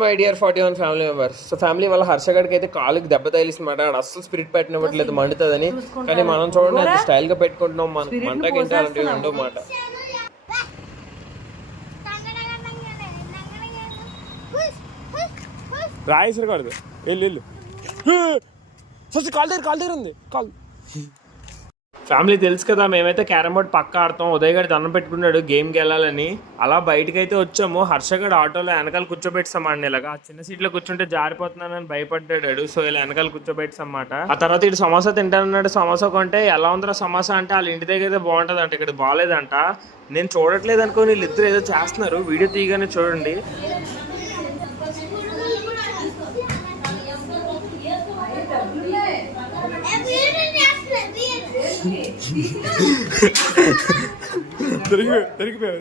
My dear 41 family members. So family వాళ్ళ హర్షగడికి అయితే కాలుకి దెబ్బ తగిలిస్తుందన్నమాట. ఆడ అస్సలు స్పిరిట్ పెట్టినట్లేదు, మండుతుందని. కానీ మనం చూడండి ఎంత స్టైల్ గా పెట్టుకుంటున్నాం, మన మంటకి ఏంటో అలాంటివి ఉండవు మాట. రాయేసరి కాదు, వెళ్ళు కాల్ దగ్గర ఉంది కాల్. ఫ్యామిలీ తెలుసు కదా, మేమైతే క్యారమ్ బోర్డ్ పక్క ఆడతాం. ఉదయ్ గారి దండం పెట్టుకున్నాడు గేమ్కి వెళ్ళాలని. అలా బయటకు అయితే వచ్చాము. హర్షగడ్ ఆటోలో వెనకాల కూర్చోబెట్టామండి. ఇలాగా చిన్న సీట్లో కూర్చుంటే జారిపోతున్నానని భయపడ్డాడు. సో ఇలా వెనకాల కూర్చోబెట్టామన్నమాట. ఆ తర్వాత ఇటు సమోసా తింటానన్నాడు. సమోసా కొంటే ఎలా ఉందో సమోసా అంటే వాళ్ళ ఇంటి దగ్గర అయితే బాగుంటుంది అంట, ఇక్కడ బాగాలేదంట. నేను చూడట్లేదు అనుకో, వీళ్ళిద్దరు ఏదో చేస్తున్నారు. వీడియో తీయగానే చూడండి. దొరికిపోయావు